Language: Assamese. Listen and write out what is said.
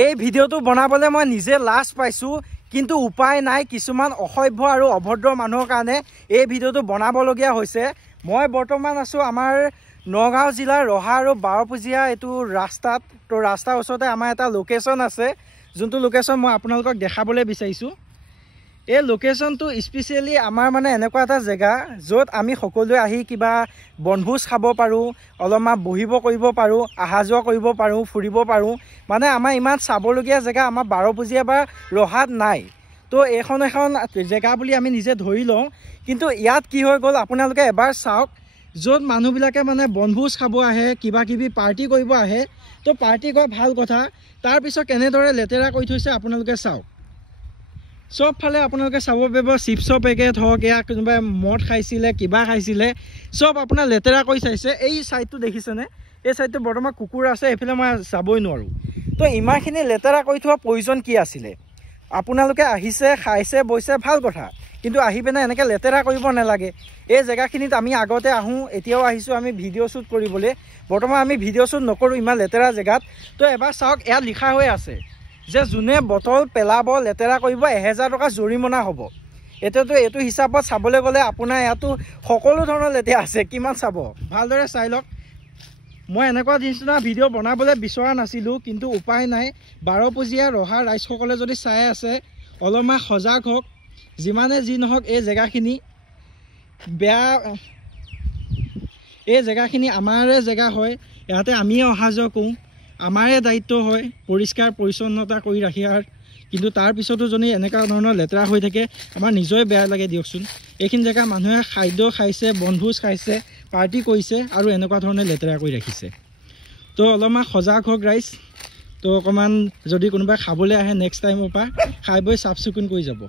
এই ভিডিওটো বনাবলৈ মই নিজে লাজ পাইছোঁ, কিন্তু উপায় নাই। কিছুমান অসভ্য আৰু অভদ্ৰ মানুহৰ কাৰণে এই ভিডিওটো বনাবলগীয়া হৈছে। মই বৰ্তমান আছোঁ আমাৰ নগাঁও জিলাৰ ৰহা আৰু বাৰপুজীয়া এইটো ৰাস্তাত। তো ৰাস্তাৰ ওচৰতে আমাৰ এটা লোকেশ্যন আছে, যোনটো লোকেশ্যন মই আপোনালোকক দেখাবলৈ বিচাৰিছোঁ। এই লোকেশ্যনটো স্পেচিয়েলি আমাৰ মানে এনেকুৱা এটা জেগা য'ত আমি সকলোৱে আহি কিবা বনভোজ খাব পাৰোঁ, অলপমান বহিব কৰিব পাৰোঁ, অহা যোৱা কৰিব পাৰোঁ, ফুৰিব পাৰোঁ। মানে আমাৰ ইমান চাবলগীয়া জেগা আমাৰ বাৰপুজীয়া বা ৰহাত নাই। তো এখন জেগা বুলি আমি নিজে ধৰি লওঁ, কিন্তু ইয়াত কি হৈ গ'ল আপোনালোকে এবাৰ চাওক। য'ত মানুহবিলাকে মানে বনভোজ খাব আহে, কিবা কিবি পাৰ্টি কৰিব আহে, তো পাৰ্টি কৰা ভাল কথা, তাৰপিছত কেনেদৰে লেতেৰা কৰি থৈছে আপোনালোকে চাওক। চবফালে আপোনালোকে চাব পাৰিব, চিপছৰ পেকেট হওক, এয়া কোনোবাই মদ খাইছিলে, কিবা খাইছিলে, চব আপোনাৰ লেতেৰা কৰি চাইছে। এই ছাইডটো দেখিছেনে? এই ছাইডটো বৰ্তমান কুকুৰ আছে, এইফালে মই যাবই নোৱাৰোঁ। তো ইমানখিনি লেতেৰা কৰি থোৱা প্ৰয়োজন কি আছিলে? আপোনালোকে আহিছে, খাইছে, বৈছে, ভাল কথা, কিন্তু আহি পিনে এনেকৈ লেতেৰা কৰিব নালাগে। এই জেগাখিনিত আমি আগতে আহোঁ, এতিয়াও আহিছোঁ আমি ভিডিঅ' শ্বুট কৰিবলৈ। বৰ্তমান আমি ভিডিঅ' শ্বুট নকৰোঁ ইমান লেতেৰা জেগাত। তো এবাৰ চাওক, ইয়াত লিখা হৈ আছে যে যোনে বটল পেলাব, লেতেৰা কৰিব 1000 টকা জৰিমনা হ'ব। এতিয়াতো এইটো হিচাপত চাবলৈ গ'লে আপোনাৰ ইয়াতো সকলো ধৰণৰ লেতেৰা আছে। কিমান চাব, ভালদৰে চাই লওক। মই এনেকুৱা নিচিনা ভিডিঅ' বনাবলৈ বিচৰা নাছিলোঁ, কিন্তু উপায় নাই। বাৰপুজীয়া ৰহা ৰাইজসকলে যদি চাই আছে, অলপমান সজাগ হওক। যিমানে যি নহওক, এই জেগাখিনি বেয়া, এই জেগাখিনি আমাৰে জেগা হয়, ইয়াতে আমিয়ে অহা যোৱা কৰোঁ, আমাৰে দায়িত্ব হয় পৰিষ্কাৰ পৰিচ্ছন্নতা কৰি ৰাখাৰ। কিন্তু তাৰপিছতো যদি এনেকুৱা ধৰণৰ লেতেৰা হৈ থাকে, আমাৰ নিজৰে বেয়া লাগে দিয়কচোন। এইখিনি জেগা মানুহে খাদ্য খাইছে, বনভোজ খাইছে, পাৰ্টি কৰিছে, আৰু এনেকুৱা ধৰণে লেতেৰা কৰি ৰাখিছে। তো অলপমান সজাগ হওক ৰাইজ। তো অকণমান যদি কোনোবাই খাবলৈ আহে, নেক্সট টাইমৰ পৰা খাই বৈ চাফ চিকুণ কৰি যাব।